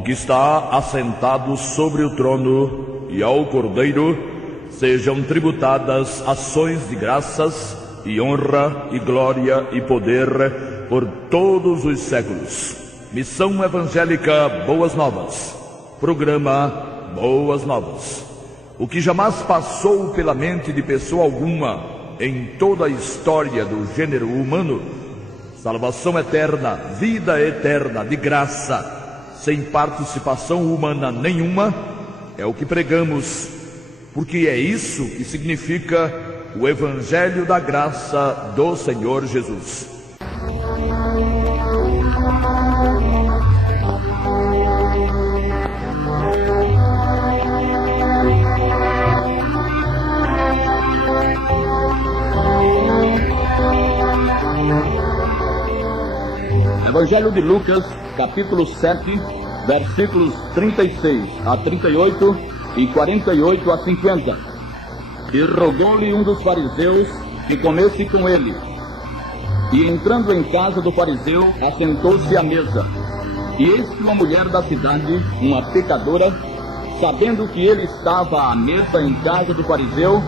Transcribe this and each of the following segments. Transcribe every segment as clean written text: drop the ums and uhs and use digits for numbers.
ao que está assentado sobre o trono e ao Cordeiro sejam tributadas ações de graças e honra e glória e poder por todos os séculos. Missão Evangélica Boas Novas. Programa Boas Novas. O que jamais passou pela mente de pessoa alguma em toda a história do gênero humano, salvação eterna, vida eterna de graça, sem participação humana nenhuma, é o que pregamos, porque é isso que significa o Evangelho da Graça do Senhor Jesus. Evangelho de Lucas, capítulo 7, versículos 36 a 38 e 48 a 50. E rogou-lhe um dos fariseus que comesse com ele. E entrando em casa do fariseu, assentou-se à mesa. E eis que uma mulher da cidade, uma pecadora, sabendo que ele estava à mesa em casa do fariseu,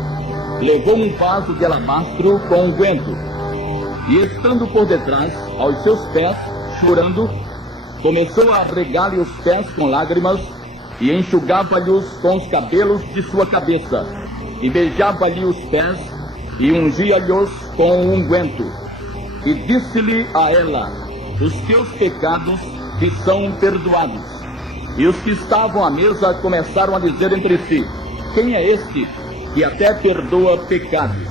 levou um vaso de alabastro com unguento. E estando por detrás, aos seus pés, chorando, começou a regar-lhe os pés com lágrimas, e enxugava-lhes com os cabelos de sua cabeça, e beijava-lhe os pés, e ungia-lhes com o unguento. E disse-lhe a ela: os teus pecados te são perdoados. E os que estavam à mesa começaram a dizer entre si: quem é este que até perdoa pecados?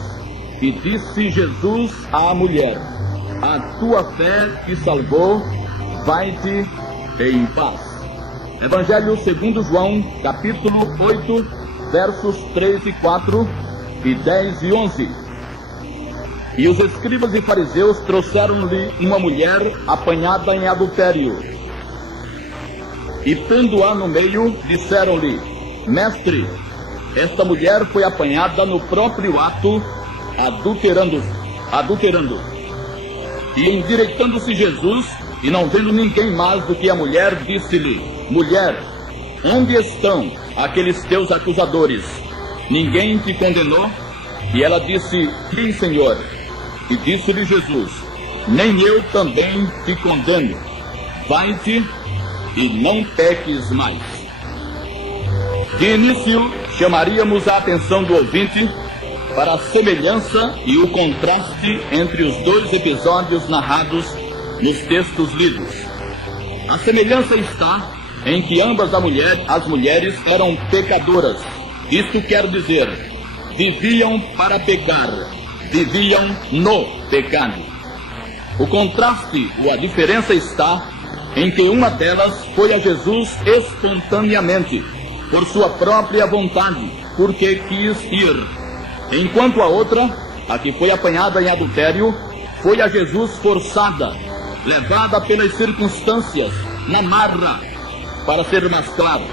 E disse Jesus à mulher: a tua fé te salvou, vai-te em paz. Evangelho segundo João, capítulo 8, versos 3 e 4, e 10 e 11. E os escribas e fariseus trouxeram-lhe uma mulher apanhada em adultério. E tendo-a no meio, disseram-lhe: mestre, esta mulher foi apanhada no próprio ato, adulterando. E endireitando-se Jesus, e não vendo ninguém mais do que a mulher, disse-lhe: mulher, onde estão aqueles teus acusadores? Ninguém te condenou? E ela disse: sim, Senhor. E disse-lhe Jesus: nem eu também te condeno. Vai-te e não peques mais. De início, chamaríamos a atenção do ouvinte para a semelhança e o contraste entre os dois episódios narrados nos textos lidos. A semelhança está em que ambas as mulheres eram pecadoras. Isto quer dizer, viviam para pecar, viviam no pecado. O contraste ou a diferença está em que uma delas foi a Jesus espontaneamente, por sua própria vontade, porque quis ir. Enquanto a outra, a que foi apanhada em adultério, foi a Jesus forçada, levada pelas circunstâncias, na marra. Para ser mais claro,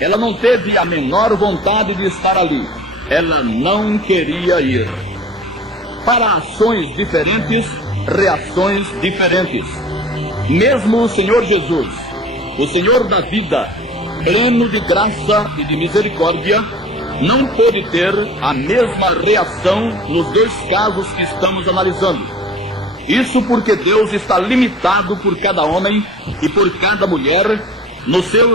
ela não teve a menor vontade de estar ali, ela não queria ir. Para ações diferentes, reações diferentes. Mesmo o Senhor Jesus, o Senhor da vida, pleno de graça e de misericórdia, não pôde ter a mesma reação nos dois casos que estamos analisando. Isso porque Deus está limitado por cada homem e por cada mulher no seu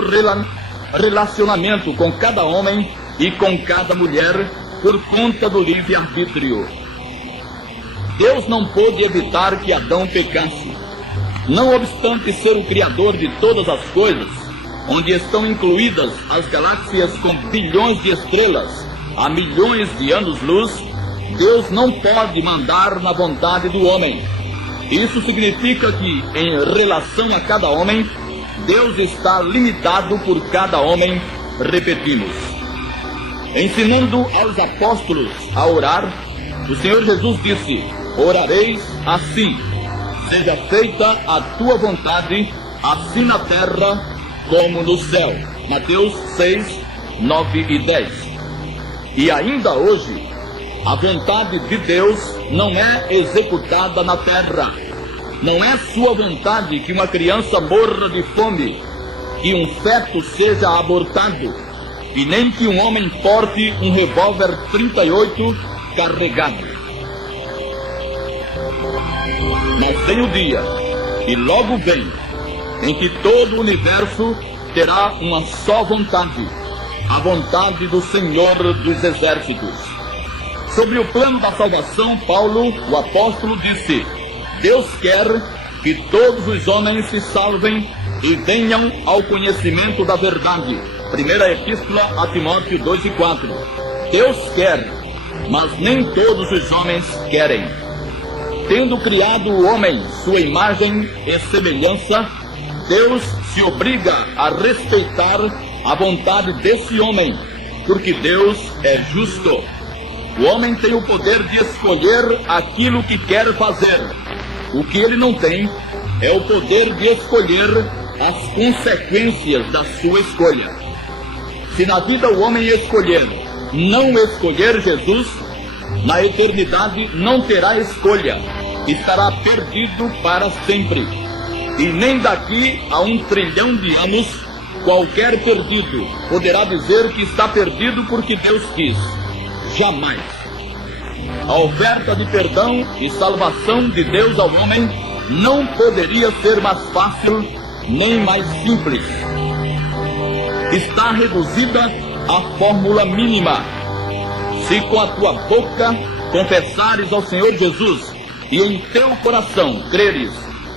relacionamento com cada homem e com cada mulher por conta do livre-arbítrio. Deus não pôde evitar que Adão pecasse. Não obstante ser o Criador de todas as coisas, onde estão incluídas as galáxias com bilhões de estrelas, a milhões de anos-luz, Deus não pode mandar na vontade do homem. Isso significa que, em relação a cada homem, Deus está limitado por cada homem, repetimos. Ensinando aos apóstolos a orar, o Senhor Jesus disse: orareis assim: seja feita a tua vontade, assim na terra como no céu. Mateus 6, 9 e 10. E ainda hoje, a vontade de Deus não é executada na terra. Não é sua vontade que uma criança morra de fome. que um feto seja abortado, e nem que um homem porte um revólver 38 carregado. Mas vem o dia, e logo vem, em que todo o universo terá uma só vontade, a vontade do Senhor dos Exércitos. Sobre o plano da salvação, Paulo, o apóstolo, disse: Deus quer que todos os homens se salvem e venham ao conhecimento da verdade. Primeira Epístola a Timóteo 2:4. Deus quer, mas nem todos os homens querem. Tendo criado o homem, sua imagem e semelhança, Deus se obriga a respeitar a vontade desse homem, porque Deus é justo. O homem tem o poder de escolher aquilo que quer fazer. O que ele não tem é o poder de escolher as consequências da sua escolha. Se na vida o homem escolher não escolher Jesus, na eternidade não terá escolha, estará perdido para sempre. E nem daqui a 1 trilhão de anos, qualquer perdido poderá dizer que está perdido porque Deus quis. Jamais. A oferta de perdão e salvação de Deus ao homem não poderia ser mais fácil nem mais simples. Está reduzida à fórmula mínima. Se com a tua boca confessares ao Senhor Jesus e em teu coração creres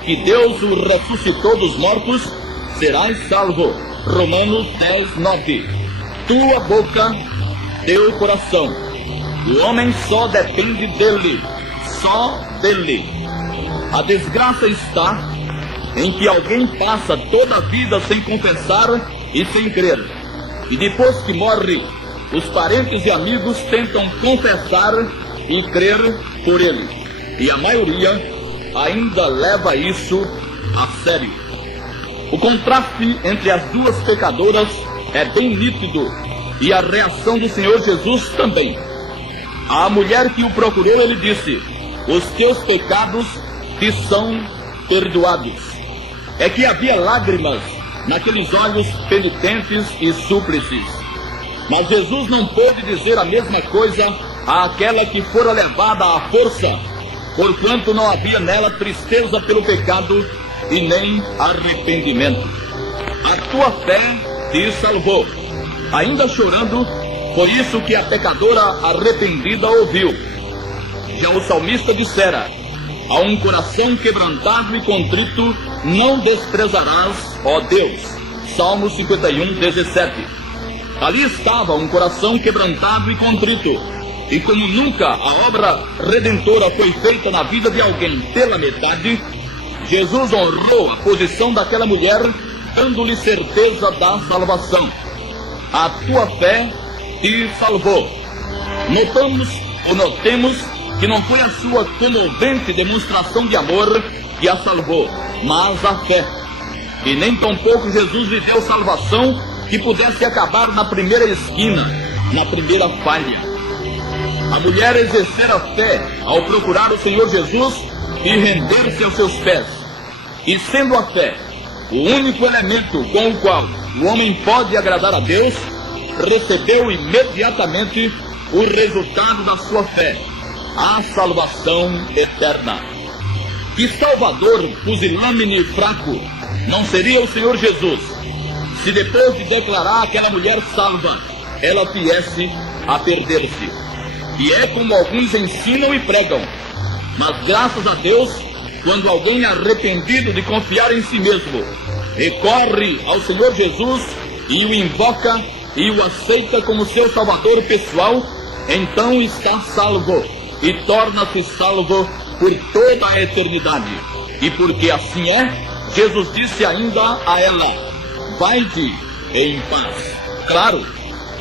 que Deus o ressuscitou dos mortos, serás salvo. Romanos 10:9. Tua boca, teu coração. O homem só depende dele, só dele. A desgraça está em que alguém passa toda a vida sem confessar e sem crer. E depois que morre, os parentes e amigos tentam confessar e crer por ele. E a maioria ainda leva isso a sério. O contraste entre as duas pecadoras é bem nítido, e a reação do Senhor Jesus também. À mulher que o procurou, ele disse: os teus pecados te são perdoados. É que havia lágrimas naqueles olhos penitentes e súplices. Mas Jesus não pôde dizer a mesma coisa àquela que fora levada à força, porquanto não havia nela tristeza pelo pecado e nem arrependimento. A tua fé te salvou. Ainda chorando, foi isso que a pecadora arrependida ouviu. Já o salmista dissera: a um coração quebrantado e contrito não desprezarás, ó Deus. Salmo 51:17. Ali estava um coração quebrantado e contrito. E como nunca a obra redentora foi feita na vida de alguém pela metade, Jesus honrou a posição daquela mulher, dando-lhe certeza da salvação. A tua fé te salvou. Notemos que não foi a sua comovente demonstração de amor que a salvou, mas a fé. E nem tampouco Jesus lhe deu salvação que pudesse acabar na primeira esquina, na primeira falha. A mulher exercera fé ao procurar o Senhor Jesus e render-se aos seus pés. E sendo a fé o único elemento com o qual o homem pode agradar a Deus, recebeu imediatamente o resultado da sua fé, a salvação eterna. Que Salvador pusilânime e fraco não seria o Senhor Jesus, se depois de declarar aquela mulher salva, ela viesse a perder-se. E é como alguns ensinam e pregam. Mas graças a Deus, quando alguém arrependido de confiar em si mesmo recorre ao Senhor Jesus e o invoca e o aceita como seu salvador pessoal, então está salvo e torna-se salvo por toda a eternidade. E porque assim é, Jesus disse ainda a ela: vai-te em paz. Claro,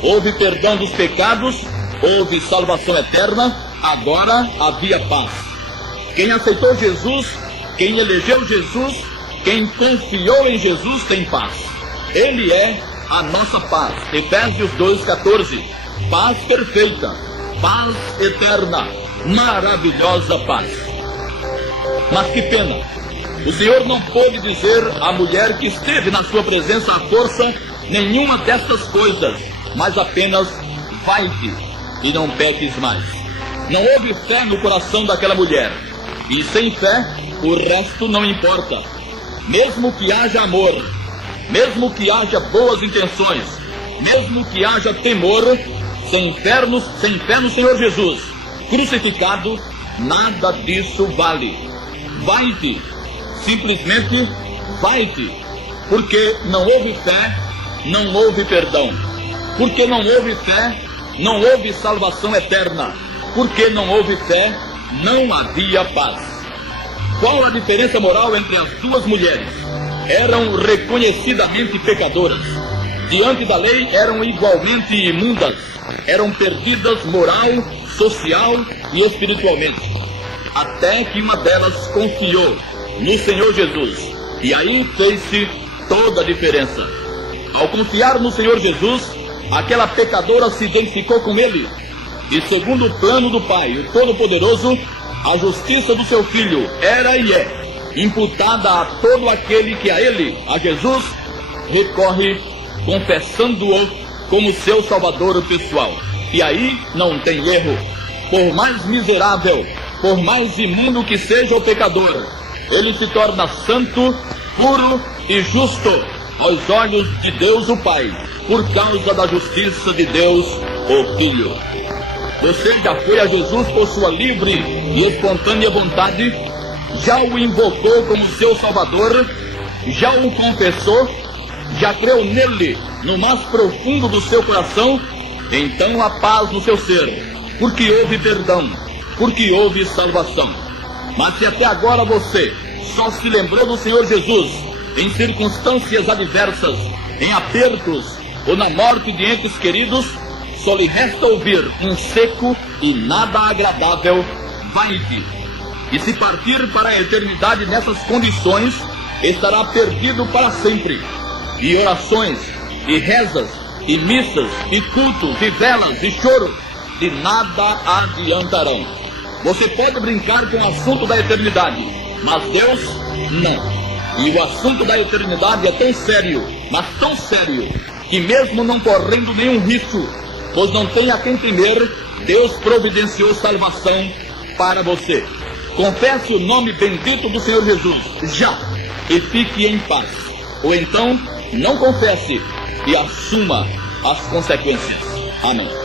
houve perdão dos pecados, houve salvação eterna, agora havia paz. Quem aceitou Jesus, quem elegeu Jesus, quem confiou em Jesus tem paz. Ele é a nossa paz. Efésios 2:14. Paz perfeita, paz eterna, maravilhosa paz. Mas que pena O Senhor não pôde dizer à mulher que esteve na sua presença à força nenhuma destas coisas, mas apenas vai-te e não peques mais. Não houve fé no coração daquela mulher, e sem fé o resto não importa. Mesmo que haja amor, mesmo que haja boas intenções, mesmo que haja temor, sem fé no Senhor Jesus crucificado, nada disso vale. Vai-te, simplesmente vai-te, porque não houve fé, não houve perdão. Porque não houve fé, não houve salvação eterna. Porque não houve fé, não havia paz. Qual a diferença moral entre as duas mulheres? Eram reconhecidamente pecadoras. Diante da lei eram igualmente imundas. Eram perdidas moral, social e espiritualmente. Até que uma delas confiou no Senhor Jesus. E aí fez-se toda a diferença. Ao confiar no Senhor Jesus, aquela pecadora se identificou com Ele. E segundo o plano do Pai, o Todo-Poderoso, a justiça do seu Filho era e é imputada a todo aquele que a Ele, a Jesus, recorre, confessando-o como seu Salvador pessoal. E aí não tem erro. Por mais miserável, por mais imundo que seja o pecador, ele se torna santo, puro e justo aos olhos de Deus o Pai, por causa da justiça de Deus o Filho. Você já foi a Jesus por sua livre e espontânea vontade? Já o invocou como seu Salvador? Já o confessou? Já creu nele no mais profundo do seu coração? Então há paz no seu ser, porque houve perdão, porque houve salvação. Mas se até agora você só se lembrou do Senhor Jesus em circunstâncias adversas, em apertos ou na morte de entes queridos, só lhe resta ouvir um seco e nada agradável vai-te. E se partir para a eternidade nessas condições, estará perdido para sempre. E orações, e rezas, e missas, e cultos, e velas, e choro, de nada adiantarão. Você pode brincar com o assunto da eternidade, mas Deus não. E o assunto da eternidade é tão sério, mas tão sério, que mesmo não correndo nenhum risco, pois não tem a quem temer, Deus providenciou salvação para você. Confesse o nome bendito do Senhor Jesus, já, e fique em paz. Ou então, não confesse e assuma as consequências. Amém.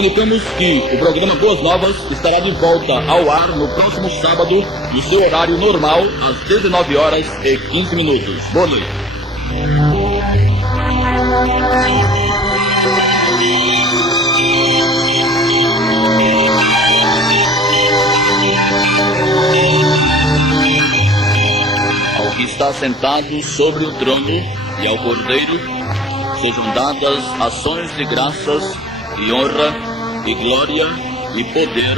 Comunicamos que o programa Boas Novas estará de volta ao ar no próximo sábado, no seu horário normal, às 19h15. Boa noite. Ao que está sentado sobre o trono e ao Cordeiro sejam dadas ações de graças e honra, e glória, e poder,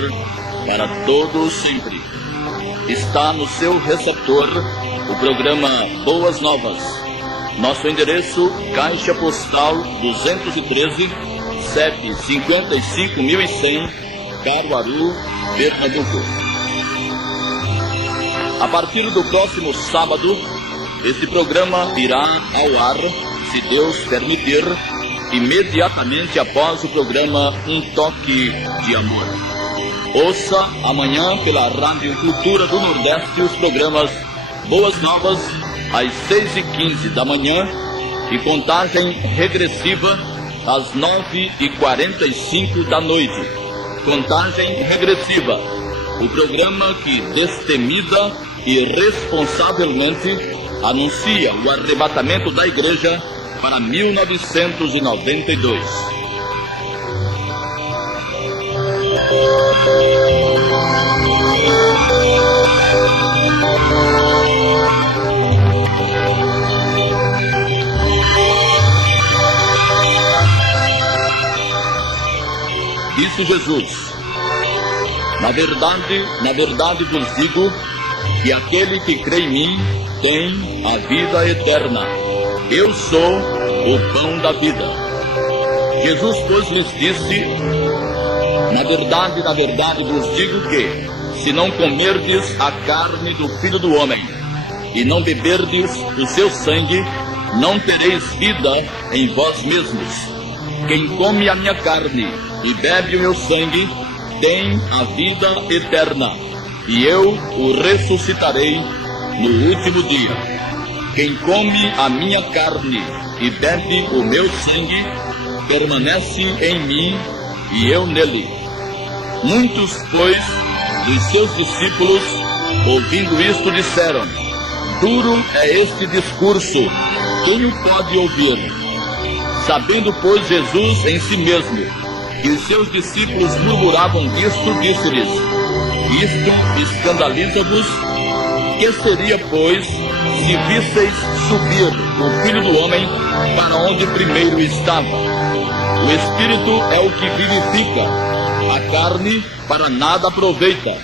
para todos sempre. Está no seu receptor o programa Boas Novas. Nosso endereço, Caixa Postal 213, CEP 55.100, Caruaru, Pernambuco. A partir do próximo sábado, este programa irá ao ar, se Deus permitir, imediatamente após o programa Um Toque de Amor. Ouça amanhã pela Rádio Cultura do Nordeste os programas Boas Novas às 6h15 da manhã e contagem regressiva às 9h45 da noite. Contagem regressiva, o programa que destemida e responsavelmente anuncia o arrebatamento da igreja para 1992. disse Jesus: na verdade vos digo que aquele que crê em mim tem a vida eterna. Eu sou o pão da vida. Jesus, pois, lhes disse: na verdade vos digo que, se não comerdes a carne do Filho do Homem e não beberdes o seu sangue, não tereis vida em vós mesmos. Quem come a minha carne e bebe o meu sangue tem a vida eterna, e eu o ressuscitarei no último dia. Quem come a minha carne e bebe o meu sangue permanece em mim e eu nele. Muitos, pois, dos seus discípulos, ouvindo isto, disseram: duro é este discurso, quem o pode ouvir? Sabendo, pois, Jesus em si mesmo que os seus discípulos murmuravam disto, disse-lhes: isto escandaliza-vos? Que seria, pois, se visseis subir o Filho do Homem para onde primeiro estava? O Espírito é o que vivifica, a carne para nada aproveita.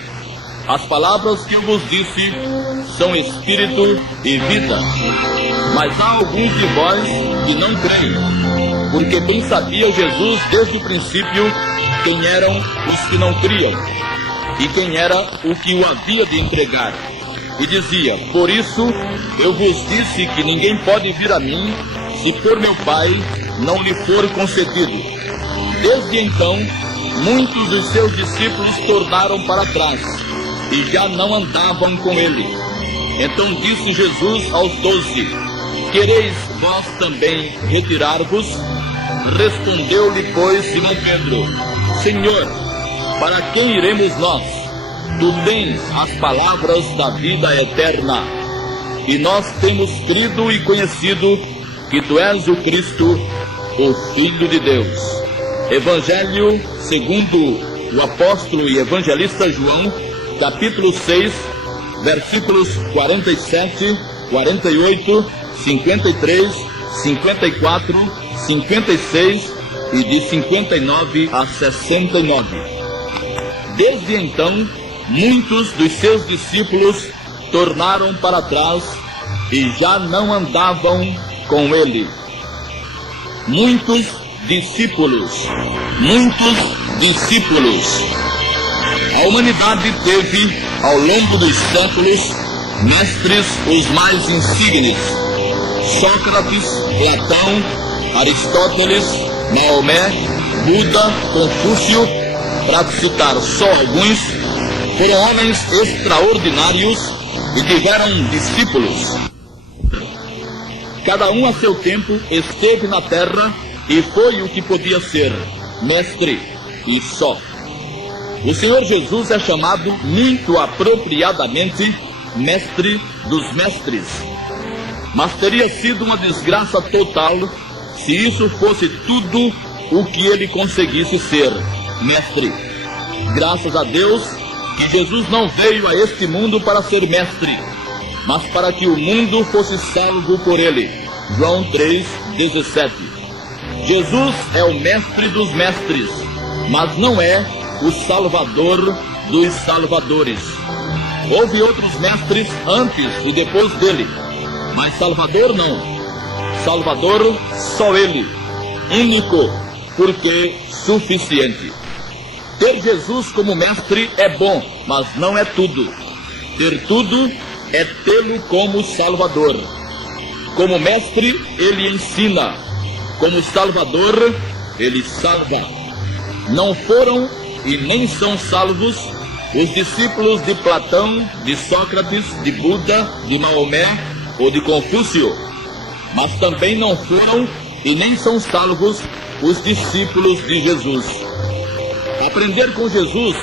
As palavras que eu vos disse são Espírito e vida. Mas há alguns de vós que não creem, porque bem sabia Jesus desde o princípio quem eram os que não criam, e quem era o que o havia de entregar. E dizia: por isso eu vos disse que ninguém pode vir a mim, se por meu Pai não lhe for concedido. Desde então, muitos dos seus discípulos tornaram para trás, e já não andavam com ele. Então disse Jesus aos 12: quereis vós também retirar-vos? Respondeu-lhe, pois, Simão Pedro: Senhor, para quem iremos nós? Tu tens as palavras da vida eterna, e nós temos crido e conhecido que tu és o Cristo, o Filho de Deus. Evangelho segundo o apóstolo e evangelista João, capítulo 6, versículos 47, 48, 53, 54, 56 e de 59 a 69. Desde então, muitos dos seus discípulos tornaram para trás e já não andavam com ele. Muitos discípulos. A humanidade teve, ao longo dos séculos, mestres os mais insígnes: Sócrates, Platão, Aristóteles, Maomé, Buda, Confúcio, para citar só alguns. Foram homens extraordinários e tiveram discípulos. Cada um a seu tempo esteve na terra e foi o que podia ser, mestre e só. O Senhor Jesus é chamado muito apropriadamente mestre dos mestres. Mas teria sido uma desgraça total se isso fosse tudo o que ele conseguisse ser, mestre. Graças a Deus que Jesus não veio a este mundo para ser mestre, mas para que o mundo fosse salvo por ele. João 3,17. Jesus é o mestre dos mestres, mas não é o salvador dos salvadores. Houve outros mestres antes e depois dele, mas Salvador não. Salvador só ele, único, porque suficiente. Ter Jesus como mestre é bom, mas não é tudo. Ter tudo é tê-lo como Salvador. Como mestre, ele ensina. Como Salvador, ele salva. Não foram e nem são salvos os discípulos de Platão, de Sócrates, de Buda, de Maomé ou de Confúcio. Mas também não foram e nem são salvos os discípulos de Jesus. Aprender com Jesus,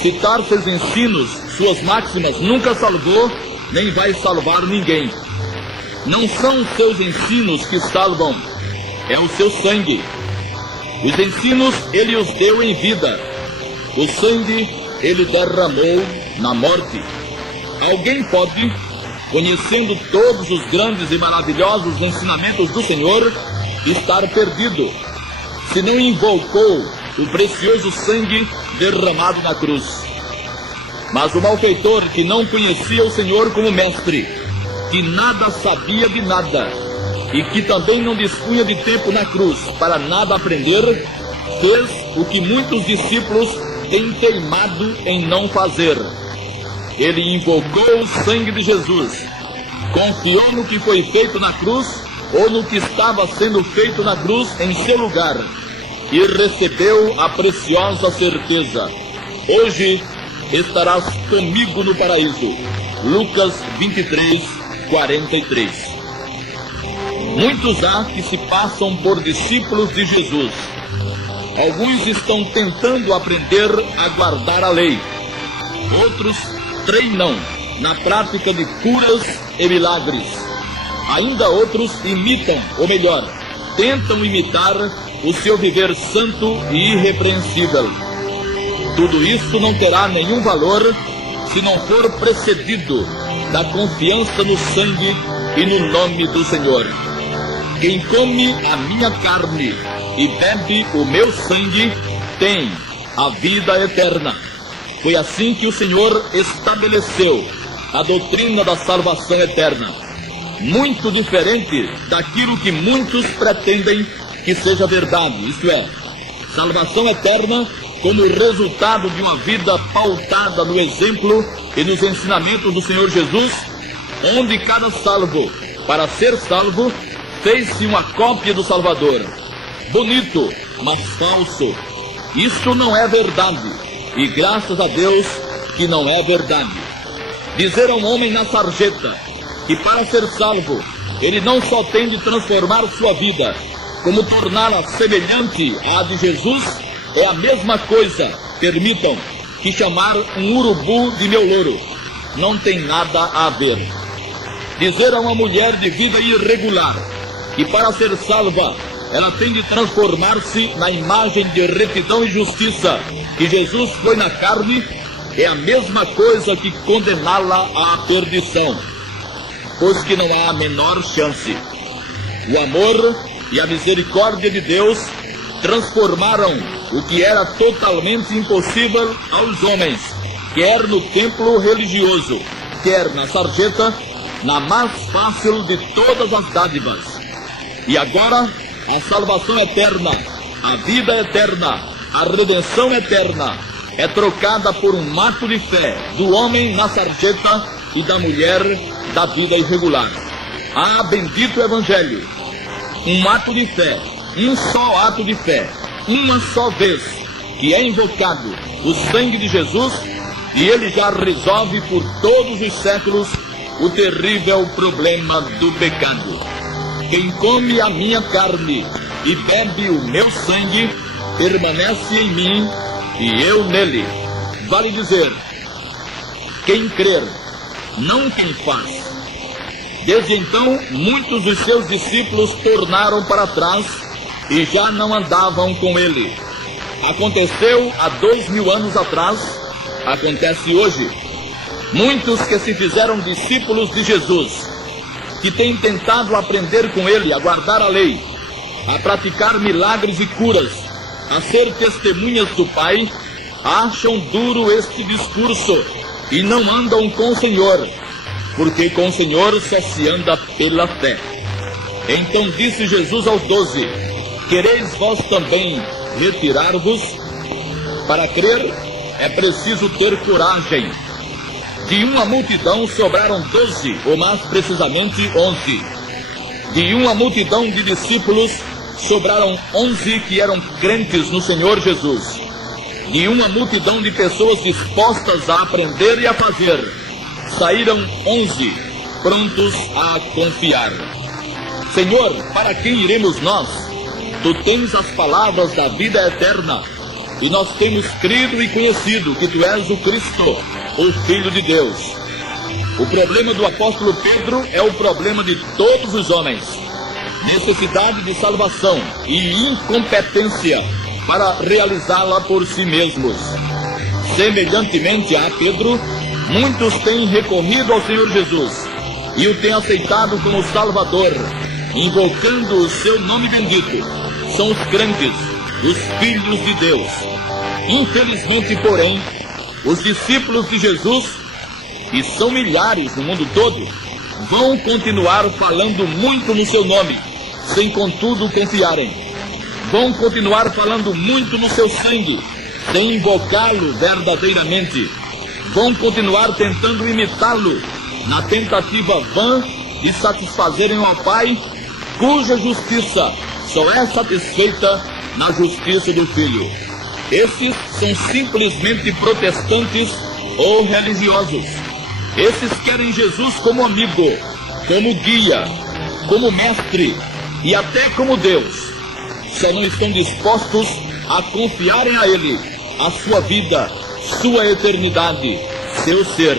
citar seus ensinos, suas máximas, nunca salvou, nem vai salvar ninguém. Não são seus ensinos que salvam, é o seu sangue. Os ensinos ele os deu em vida, o sangue ele derramou na morte. Alguém pode, conhecendo todos os grandes e maravilhosos ensinamentos do Senhor, estar perdido, se não invocou o precioso sangue derramado na cruz. Mas o malfeitor, que não conhecia o Senhor como mestre, que nada sabia de nada, e que também não dispunha de tempo na cruz para nada aprender, fez o que muitos discípulos têm teimado em não fazer. Ele invocou o sangue de Jesus, confiou no que foi feito na cruz, ou no que estava sendo feito na cruz em seu lugar, e recebeu a preciosa certeza: hoje estarás comigo no paraíso. Lucas 23, 43. Muitos há que se passam por discípulos de Jesus. Alguns estão tentando aprender a guardar a lei. Outros treinam na prática de curas e milagres. Ainda outros imitam, ou melhor, tentam imitar o seu viver santo e irrepreensível. Tudo isso não terá nenhum valor se não for precedido da confiança no sangue e no nome do Senhor. Quem come a minha carne e bebe o meu sangue tem a vida eterna. Foi assim que o Senhor estabeleceu a doutrina da salvação eterna. Muito diferente daquilo que muitos pretendem que seja verdade, isto é, salvação eterna como resultado de uma vida pautada no exemplo e nos ensinamentos do Senhor Jesus, onde cada salvo, para ser salvo, fez-se uma cópia do Salvador. Bonito, mas falso. Isso não é verdade, e graças a Deus que não é verdade. Dizer a um homem na sarjeta que para ser salvo, ele não só tem de transformar sua vida, como torná-la semelhante à de Jesus, é a mesma coisa, permitam, que chamar um urubu de meu louro. Não tem nada a ver. Dizer a uma mulher de vida irregular que para ser salva, ela tem de transformar-se na imagem de retidão e justiça que Jesus foi na carne, é a mesma coisa que condená-la à perdição, pois que não há a menor chance. O amor e a misericórdia de Deus transformaram o que era totalmente impossível aos homens, quer no templo religioso, quer na sarjeta, na mais fácil de todas as dádivas. E agora, a salvação eterna, a vida eterna, a redenção eterna é trocada por um ato de fé do homem na sarjeta e da mulher da vida irregular. Ah, bendito Evangelho! Um ato de fé, um só ato de fé, uma só vez, que é invocado o sangue de Jesus, e ele já resolve por todos os séculos o terrível problema do pecado. Quem come a minha carne e bebe o meu sangue, permanece em mim e eu nele. Vale dizer, quem crer, não quem faz. Desde então, muitos dos seus discípulos tornaram para trás e já não andavam com ele. Aconteceu há 2000 anos atrás, acontece hoje. Muitos que se fizeram discípulos de Jesus, que têm tentado aprender com ele a guardar a lei, a praticar milagres e curas, a ser testemunhas do Pai, acham duro este discurso e não andam com o Senhor, porque com o Senhor só se anda pela fé. Então disse Jesus aos 12: quereis vós também retirar-vos? Para crer é preciso ter coragem. De uma multidão sobraram 12, ou mais precisamente 11. De uma multidão de discípulos sobraram 11 que eram crentes no Senhor Jesus. De uma multidão de pessoas dispostas a aprender e a fazer, saíram 11 prontos a confiar. Senhor, para quem iremos nós? Tu tens as palavras da vida eterna, e nós temos crido e conhecido que Tu és o Cristo, o Filho de Deus. O problema do apóstolo Pedro é o problema de todos os homens: necessidade de salvação e incompetência para realizá-la por si mesmos. Semelhantemente a Pedro, muitos têm recorrido ao Senhor Jesus e o têm aceitado como Salvador, invocando o seu nome bendito. São os crentes, os filhos de Deus. Infelizmente, porém, os discípulos de Jesus, e são milhares no mundo todo, vão continuar falando muito no seu nome, sem contudo confiarem. Vão continuar falando muito no seu sangue, sem invocá-lo verdadeiramente. Vão continuar tentando imitá-lo, na tentativa vã de satisfazerem ao Pai, cuja justiça só é satisfeita na justiça do Filho. Esses são simplesmente protestantes ou religiosos. Esses querem Jesus como amigo, como guia, como mestre e até como Deus. Só não estão dispostos a confiarem a Ele a sua vida, sua eternidade, seu ser.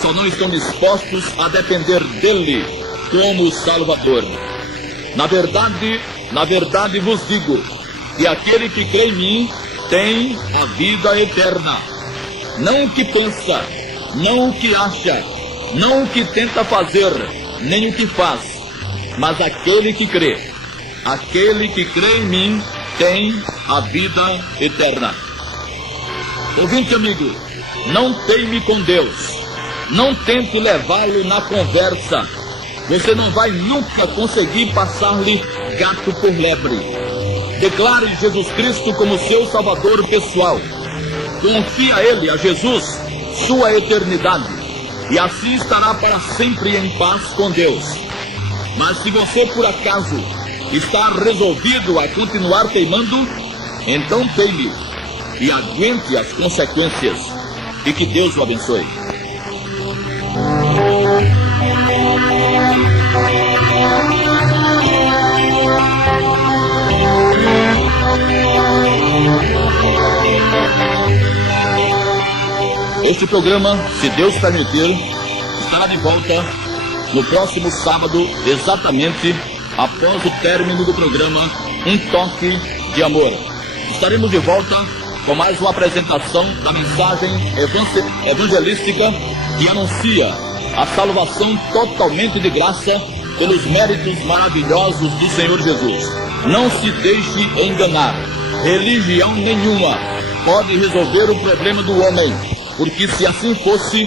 Só não estão dispostos a depender dele como Salvador. Na verdade vos digo que aquele que crê em mim tem a vida eterna. Não o que pensa, não o que acha, não o que tenta fazer, nem o que faz, mas aquele que crê. Aquele que crê em mim tem a vida eterna. Ouvinte amigo, não teime com Deus. Não tente levá-lo na conversa. Você não vai nunca conseguir passar-lhe gato por lebre. Declare Jesus Cristo como seu Salvador pessoal. Confie a Ele, a Jesus, sua eternidade, e assim estará para sempre em paz com Deus. Mas se você por acaso está resolvido a continuar teimando, então teime e aguente as consequências, e que Deus o abençoe. Este programa, se Deus permitir, estará de volta no próximo sábado, exatamente após o término do programa Um Toque de Amor. Estaremos de volta com mais uma apresentação da mensagem evangelística que anuncia a salvação totalmente de graça pelos méritos maravilhosos do Senhor Jesus. Não se deixe enganar. Religião nenhuma pode resolver o problema do homem, porque se assim fosse,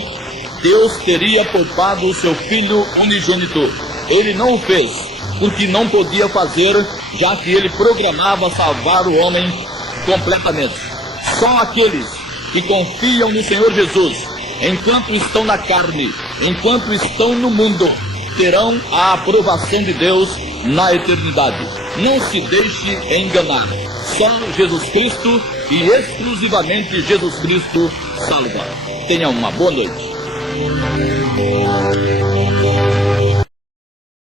Deus teria poupado o seu Filho unigênito. Ele não o fez, porque não podia fazer, já que ele programava salvar o homem completamente. Só aqueles que confiam no Senhor Jesus, enquanto estão na carne, enquanto estão no mundo, terão a aprovação de Deus na eternidade. Não se deixe enganar. Só Jesus Cristo e exclusivamente Jesus Cristo salva. Tenha uma boa noite.